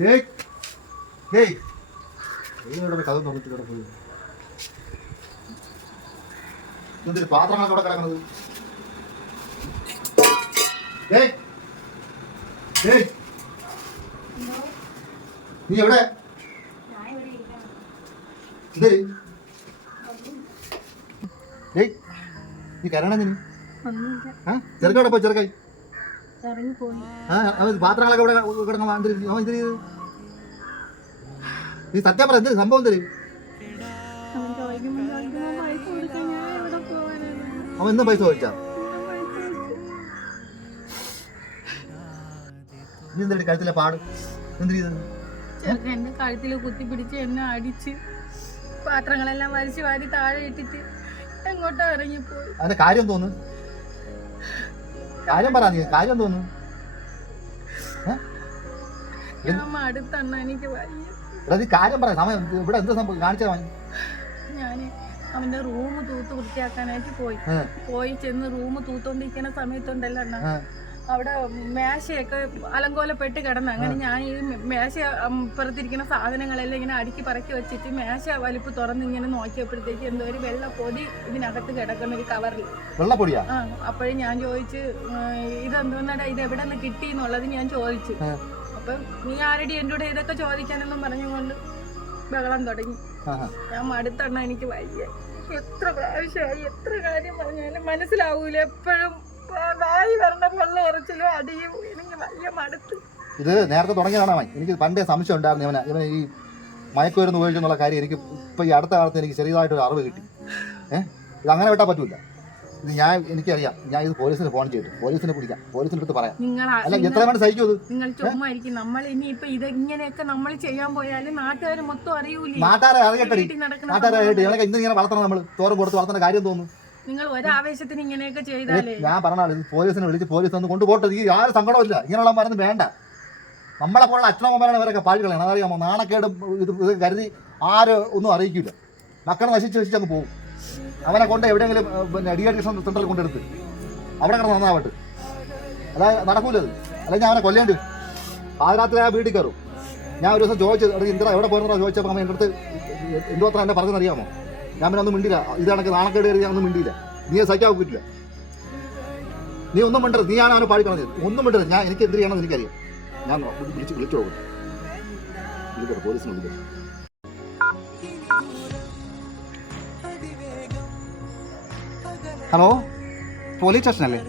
Hey, hey, ഇവിടെ കഥ തുറന്നിട്ട് ഇവിടെ പോയി എന്തൊരു പാത്രങ്ങളൊക്കെ ഇവിടെ കിടക്കുന്നത്. നീ എവിടെ നീ കരണ ചെറുക്കവിടെ പോയി ചെറുക്കായി പാത്രങ്ങളൊക്കെ ഇവിടെ കിടങ്ങ. നീ സത്യം പറ എന്ത് സംഭവം തരും. അവൻ എന്നും പൈസ ചോദിച്ചാ നീ എന്താ കഴുത്തിലെ പാട് എന്ത് ചെയ്തത്? എന്റെ കഴുത്തില് കുത്തിപ്പിടിച്ച് എന്നെ അടിച്ച് പാത്രങ്ങളെല്ലാം വലിച്ചു വാരി താഴെ ഇട്ടിട്ട് എങ്ങോട്ടോ ഇറങ്ങിപ്പോയി. അതിന്റെ കാര്യം തോന്നുന്നു, കാര്യം പറ. നീ കാര്യം തോന്നുന്നു അടുത്തണ്ണ എനിക്ക് നീ കാര്യം പറ. സമയം ഇവിടെ എന്താ സംഭവം കാണിച്ചാ മതി. ഞാന് അവന്റെ റൂം തൂത്ത് വൃത്തിയാക്കാനായിട്ട് പോയി ചെന്ന് റൂം തൂത്തോണ്ടിരിക്കുന്ന സമയത്തുണ്ടല്ലോ അണ്ണ അവിടെ മേശയൊക്കെ അലങ്കോലപ്പെട്ട് കിടന്നു. അങ്ങനെ ഞാൻ ഈ മേശ പുറത്തിരിക്കുന്ന സാധനങ്ങളെല്ലാം ഇങ്ങനെ അടുക്കി പറക്കി വെച്ചിട്ട് മേശ വലിപ്പ് തുറന്ന് ഇങ്ങനെ നോക്കിയപ്പോഴത്തേക്ക് എന്തോ ഒരു വെള്ളപ്പൊടി ഇതിനകത്ത് കിടക്കുന്ന ഒരു കവറിൽ. വെള്ളപ്പൊടിയാ? അപ്പോഴും ഞാൻ ചോദിച്ചു ഇതെന്തോന്നടാ ഇത് എവിടെ നിന്ന് കിട്ടി എന്നുള്ളത് ഞാൻ ചോദിച്ചു. അപ്പൊ നീ ആരടി എൻ്റെ കൂടെ ഇതൊക്കെ ചോദിക്കാനെന്നും പറഞ്ഞുകൊണ്ട് ബഹളം തുടങ്ങി. ഞാൻ മടുത്തണ്ണ എനിക്ക് വയ്യ. എത്ര പ്രാവശ്യമായി എത്ര കാര്യം പറഞ്ഞാലും മനസ്സിലാവൂല. എപ്പോഴും വായി വരണ വെള്ളം ഉറച്ചിലും അടിയും. എനിക്ക് വയ്യ, മടുത്ത്. ഇത് നേരത്തെ തുടങ്ങിയതാണോ? എനിക്ക് പണ്ടേ സംശയം ഉണ്ടായിരുന്നു ഇവനെ ഈ മയക്കുമരുന്ന് ഉപയോഗിച്ചെന്നുള്ള കാര്യം. എനിക്ക് ഇപ്പൊ ഈ അടുത്ത കാലത്ത് എനിക്ക് ചെറിയതായിട്ടൊരു അറിവ് കിട്ടി. ഇത് അങ്ങനെ വിട്ടാൽ പറ്റൂല. ഇത് എനിക്കറിയാം. ഞാൻ ഇത് പോലീസിന് ഫോൺ ചെയ്തു. പോലീസിനെ പിടിക്കാം, പോലീസിന്റെ അടുത്ത് പറയാം. അല്ല എത്ര വേണ്ട സഹിക്കൂ. നിങ്ങൾ ചുമ്മായിരിക്കും. നമ്മൾ ഇനിയിപ്പൊ ഇതെങ്ങനെയൊക്കെ നമ്മൾ ചെയ്യാൻ പോയാലും നാട്ടുകാർ മൊത്തം അറിയൂലേ. നാട്ടുകാരെ അറിയട്ടെ, നാട്ടുകാരെ അറിയട്ടെ. ഇങ്ങനെ വളർത്തണം, നമ്മൾ തോറും കൊടുത്ത് വളർത്തേണ്ട കാര്യം തോന്നുന്നു. നിങ്ങൾ ഒരാവേശത്തിന് ഇങ്ങനെയൊക്കെ ചെയ്താലേ. ഞാൻ പറഞ്ഞാൽ പോലീസിനെ വിളിച്ച് പോലീസ് ഒന്ന് കൊണ്ടുപോട്ടെ. ഈ ആരും സങ്കടമില്ല. ഇങ്ങനെയുള്ള മരുന്ന് വേണ്ട. നമ്മളെ പോലുള്ള അച്ഛനമ്മമാരാണ് ഇവരൊക്കെ പാഴുകളാണ്. അതറിയാമോ? നാണക്കേടും ഇത് കരുതി ആരും ഒന്നും അറിയിക്കില്ല. മക്കളെ നശിച്ച് അങ്ങ് പോകും. അവനെ കൊണ്ട് എവിടെയെങ്കിലും ഡീഅഡിക്ഷൻ സെന്ററിൽ കൊണ്ടെടുത്ത് അവിടെ കിടന്ന് നന്നാവട്ടെ. അതായത് നടക്കൂലത്. അല്ലെങ്കിൽ ഞാൻ അവനെ കൊല്ലേണ്ടി വരും. പാതിരാത്രി ആ വീട്ടിൽ കയറും. ഞാൻ ഒരു ദിവസം ചോദിച്ചത് ഇന്ദിര എവിടെ പോയിരുന്നോ ചോദിച്ചപ്പോൾ അമ്മ എൻ്റെ അടുത്ത് എന്തോ അത്ര എന്നെ പറഞ്ഞെന്നറിയാമോ? ഞാൻ പിന്നെ ഒന്നും മിണ്ടില്ല. ഇത് കണക്ക് നാണക്കേട് കയറി ഞാൻ ഒന്നും മിണ്ടിയില്ല. നീ സഹിക്കാൻ പറ്റില്ല. നീ ഒന്നും മിണ്ടരുത്. നീയാണ് അവനെ പാടിക്കളഞ്ഞത്. ഒന്നും മിണ്ടരുത്. എനിക്ക് എന്ത് ചെയ്യണമെന്ന് എനിക്കറിയാം. ഞാൻ വിളിച്ചു പോകും. വിളിക്കട്ടെ, പോലീസിനെ വിളിക്കട്ടെ. Hello, police സ്റ്റേഷനല്ലേ?